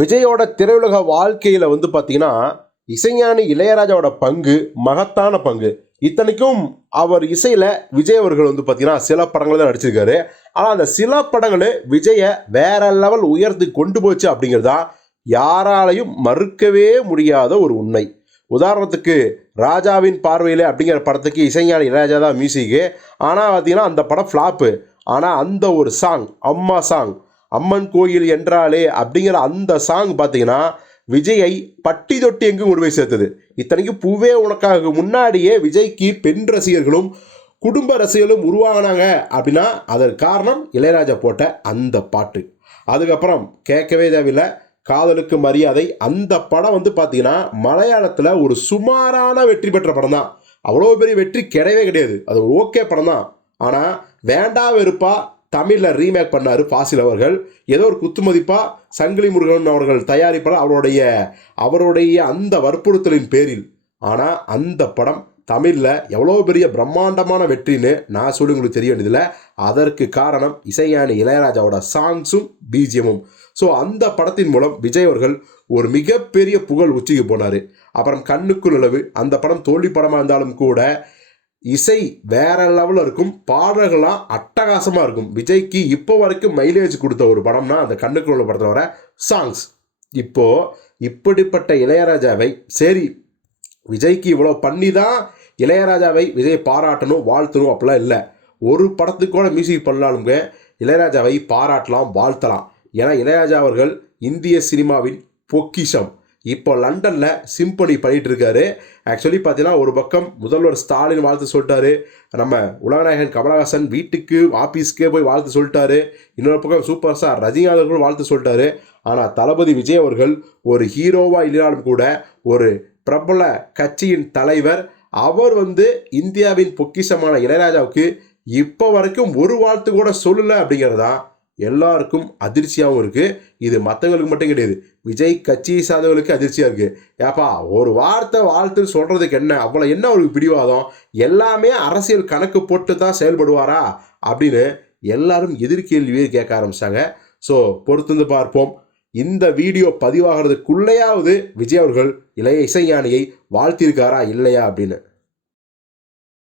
விஜயோட திரையுலக வாழ்க்கையில் வந்து பார்த்தீங்கன்னா இசைஞானி இளையராஜாவோட பங்கு மகத்தான பங்கு. இத்தனைக்கும் அவர் இசையில் விஜய் அவர்கள் வந்து பார்த்தீங்கன்னா சில படங்கள் தான் நடிச்சிருக்காரு. ஆனால் அந்த சில படங்கள் விஜயை வேற லெவல் உயர்த்தி கொண்டு போச்சு அப்படிங்கிறது தான் யாராலையும் மறுக்கவே முடியாத ஒரு உண்மை. உதாரணத்துக்கு ராஜாவின் பார்வையில் அப்படிங்கிற படத்துக்கு இசைஞானி இளையராஜா தான் மியூசிக்கு. ஆனால் பார்த்தீங்கன்னா அந்த படம் ஃப்ளாப்பு ஆனால் அந்த ஒரு சாங் அம்மா சாங் அம்மன் கோயில் என்றாலே அப்படிங்கிற அந்த சாங் பார்த்தீங்கன்னா விஜயை பட்டி தொட்டி எங்கும் கொண்டு போய் சேர்த்தது. இத்தனைக்கும் பூவே உனக்காக முன்னாடியே விஜய்க்கு பெண் ரசிகர்களும் குடும்ப ரசிகர்களும் உருவாகினாங்க அப்படின்னா அதற்கு காரணம் இளையராஜா போட்ட அந்த பாட்டு. அதுக்கப்புறம் கேட்கவே தேவையில்லை. காதலுக்கு மரியாதை. அந்த படம் வந்து பார்த்தீங்கன்னா மலையாளத்தில் ஒரு சுமாரான வெற்றி பெற்ற படம் தான். அவ்வளோ பெரிய வெற்றி கிடையவே கிடையாது. அது ஒரு ஓகே படம் தான். ஆனால் வேண்டா வெறுப்பாக தமிழில் ரீமேக் பண்ணார் ஃபாசில் அவர்கள். ஏதோ ஒரு குத்துமதிப்பாக சங்கிலி முருகன் அவர்கள் தயாரிப்பால் அவருடைய அவருடைய அந்த வற்புறுத்தலின் பேரில். ஆனால் அந்த படம் தமிழில் எவ்வளோ பெரிய பிரம்மாண்டமான வெற்றின்னு நான் சொல்லி உங்களுக்கு தெரிய வேண்டியதில்லை. அதற்கு காரணம் இசையானி இளையராஜாவோட சாங்ஸும் பிஜிஎமும் ஸோ அந்த படத்தின் மூலம் விஜய் அவர்கள் ஒரு மிகப்பெரிய புகழ் உச்சிக்கு போனார். அப்புறம் கண்ணுக்கு நிலவு அந்த படம் தோல்வி படமாக இருந்தாலும் கூட இசை வேற லெவலில் இருக்கும். பாடல்கள்லாம் அட்டகாசமாக இருக்கும். விஜய்க்கு இப்போ வரைக்கும் மைலேஜ் கொடுத்த ஒரு படம்னா அந்த கண்ணுக்குள்ள படத்தில் வர சாங்ஸ் இப்போ இப்படிப்பட்ட இளையராஜாவை சரி விஜய்க்கு இவ்வளோ பண்ணி தான் இளையராஜாவை விஜய் பாராட்டணும் வாழ்த்தணும் அப்படிலாம் இல்லை. ஒரு படத்துக்கு கூட மியூசிக் பண்ணலானுங்க இளையராஜாவை பாராட்டலாம் வாழ்த்தலாம். ஏன்னா இளையராஜா அவர்கள் இந்திய சினிமாவின் பொக்கிஷம். இப்போ லண்டனில் சிம்பனி பண்ணிகிட்டு இருக்காரு ஆக்சுவலி பார்த்தீங்கன்னா ஒரு பக்கம் முதல்வர் ஸ்டாலின் வாழ்த்து சொல்லிட்டாரு. நம்ம உலகநாயகன் கமலஹாசன் வீட்டுக்கு ஆஃபீஸ்க்கே போய் வாழ்த்து சொல்லிட்டாரு. இன்னொரு பக்கம் சூப்பர் ஸ்டார் ரஜினிகாந்த் அவர்களும் வாழ்த்து சொல்லிட்டாரு. ஆனால் தளபதி விஜய் அவர்கள் ஒரு ஹீரோவாக இல்லைனாலும் கூட ஒரு பிரபல கட்சியின் தலைவர் அவர் வந்து இந்தியாவின் பொக்கிஷமான இளையராஜாவுக்கு இப்போ வரைக்கும் ஒரு வாழ்த்து கூட சொல்லலை அப்படிங்கிறது தான் எல்லாருக்கும் அதிர்ச்சியாகவும் இருக்குது இது மற்றவங்களுக்கு மட்டும் கிடையாது. விஜய் கட்சியை சார்ந்தவர்களுக்கு அதிர்ச்சியாக இருக்குது ஏப்பா ஒரு வார்த்தை வாழ்த்துன்னு சொல்கிறதுக்கு என்ன? அவ்வளோ என்ன அவருக்கு பிடிவாதம்? எல்லாமே அரசியல் கணக்கு போட்டு தான் செயல்படுவாரா? அப்படின்னு எல்லாரும் எதிர்கேள்வியே கேட்க ஆரம்பித்தாங்க ஸோ பொறுத்திருந்து பார்ப்போம். இந்த வீடியோ பதிவாகிறதுக்குள்ளேயாவது விஜய் அவர்கள் இளைய இசைஞானியை வாழ்த்தியிருக்காரா இல்லையா அப்படின்னு.